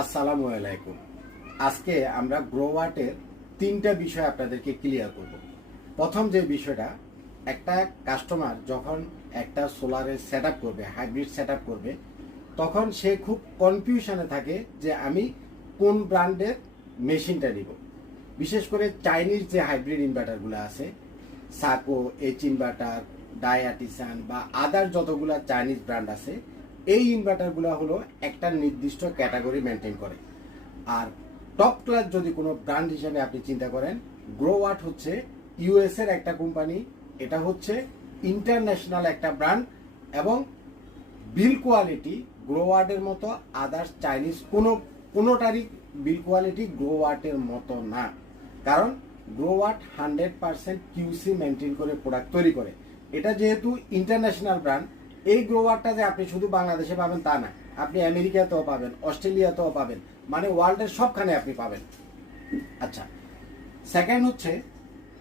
আসসালামু আলাইকুম। আজকে আমরা গ্রোওয়াটের তিনটা বিষয় আপনাদেরকে ক্লিয়ার করব। প্রথম যে বিষয়টা, একটা কাস্টমার যখন একটা সোলারের সেট আপ করবে, হাইব্রিড সেট আপ করবে, তখন সে খুব কনফিউশনে থাকে যে আমি কোন ব্র্যান্ডের মেশিনটা নিব। বিশেষ করে চাইনিজ যে হাইব্রিড ইনভার্টারগুলো আছে, সাকো, এইচ ইনভার্টার, ডায়াটিসান বা আদার যতগুলো চাইনিজ ব্র্যান্ড আছে, এই ইনভার্টারগুলো হলো একটা নির্দিষ্ট ক্যাটাগরি মেনটেন করে। আর টপ ক্লাস যদি কোনো ব্র্যান্ড হিসেবে আপনি চিন্তা করেন, গ্রোওয়াট হচ্ছে ইউএস এর একটা কোম্পানি। এটা হচ্ছে ইন্টারন্যাশনাল একটা ব্র্যান্ড এবং বিল কোয়ালিটি গ্রোওয়াটের মতো আদার্স চাইনিজ কোনোটারই বিল কোয়ালিটি গ্রোওয়াটের মতো না। কারণ গ্রোওয়াট 100% কিউসি মেনটেন করে প্রোডাক্ট তৈরি করে। এটা যেহেতু ইন্টারন্যাশনাল ব্র্যান্ড, এই গ্রোওয়ারটা যে আপনি শুধু বাংলাদেশে পাবেন তা না, আপনি আমেরিকাতেও পাবেন, অস্ট্রেলিয়াতেও পাবেন, মানে ওয়ার্ল্ডের সবখানে আপনি পাবেন। আচ্ছা, সেকেন্ড হচ্ছে,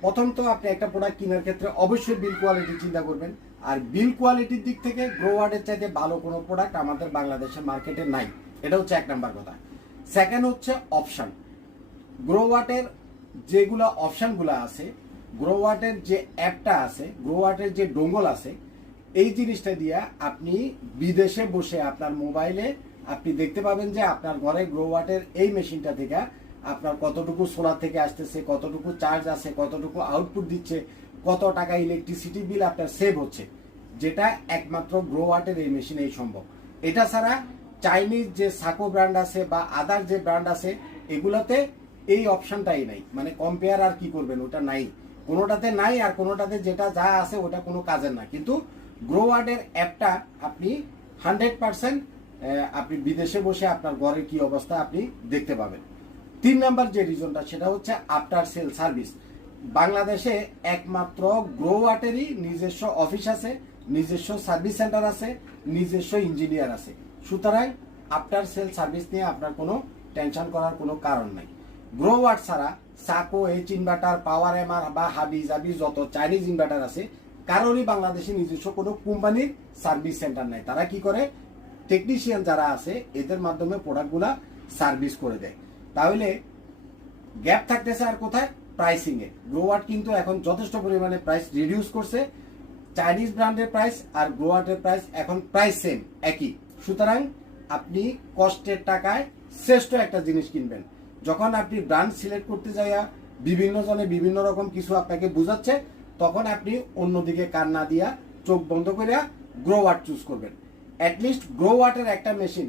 প্রথম তো আপনি একটা প্রোডাক্ট কেনার ক্ষেত্রে অবশ্যই বিল কোয়ালিটি চিন্তা করবেন। আর বিল কোয়ালিটির দিক থেকে গ্রোওয়ার্ডের চাইতে ভালো কোনো প্রোডাক্ট আমাদের বাংলাদেশের মার্কেটে নাই। এটা হচ্ছে এক নাম্বার কথা। সেকেন্ড হচ্ছে অপশন। গ্রোওয়াটের যেগুলো অপশনগুলো আছে, গ্রোওয়াটের যে অ্যাপটা আছে, গ্রোওয়াটের যে ডোঙ্গল আছে, এই জিনিসটা দিয়ে আপনি বিদেশে বসে আপনার মোবাইলে আপনি দেখতে পাবেন যে আপনার ঘরে গ্রোওয়াটের এই মেশিনটা থেকে আপনার কতটুকু সোলার থেকে আসতেছে, কতটুকু চার্জ আছে, কতটুকু আউটপুট দিচ্ছে, কত টাকা ইলেকট্রিসিটি বিল আপনার সেভ হচ্ছে, যেটা একমাত্র গ্রোওয়াটের এই মেশিনেই সম্ভব। এটা ছাড়া চাইনিজ যে সাকো ব্র্যান্ড আছে বা আদার যে ব্র্যান্ড আছে, এগুলাতে এই অপশনটাই নাই। মানে কম্পেয়ার আর কি করবেন, ওটা নাই, কোনোটাতে নাই। আর কোনোটাতে যেটা যা আছে ওটা কোনো কাজের না। কিন্তু গ্রোওয়ার্ডের অ্যাপটা আপনি 100% আপনি বিদেশে বসে আপনার ঘরের কি অবস্থা আপনি দেখতে পাবেন। 3 নাম্বার যে রিজনটা, সেটা হচ্ছে আফটার সেল সার্ভিস। বাংলাদেশে একমাত্র গ্রোওয়াটেরই নিজস্ব অফিস আছে, নিজস্ব সার্ভিস সেন্টার আছে, নিজস্ব ইঞ্জিনিয়ার আছে। সুতরাং আফটার সেল সার্ভিস নিয়ে আপনার কোনো টেনশন করার কোনো কারণ নাই। গ্রোওয়াট ছাড়া সাকো, এইচ ইনভার্টার, পাওয়ার এমআর বা হাবি জাবি যত চাইনিজ ইনভার্টার আছে, কারোরই বাংলাদেশে নিজস্ব কোনো কোম্পানির সার্ভিস সেন্টার নাই। তারা কি করে, টেকনিশিয়ান যারা আছে এদের মাধ্যমে প্রোডাক্টগুলা সার্ভিস করে দেয়। তাহলে গ্যাপ থাকতেছে আর কোথায়, প্রাইসিং এ। গ্রোওয়াট কিন্তু এখন যথেষ্ট পরিমাণে প্রাইস রিডিউস করছে। চাইনিজ ব্র্যান্ডের প্রাইস আর গ্রোওয়াটের প্রাইস এখন প্রাইস সেম, একই। সুতরাং আপনি কষ্টের টাকায় শ্রেষ্ঠ একটা জিনিস কিনবেন। যখন আপনি ব্র্যান্ড সিলেক্ট করতে যাইয়া বিভিন্ন জনে বিভিন্ন রকম কিছু আপনাকে বুঝাচ্ছে, তখন আপনি অন্যদিকে কান না দিয়া চোখ বন্ধ করিয়া গ্রোওয়াট চুজ করবেন। অ্যাটলিস্ট গ্রোওয়াটের একটা মেশিন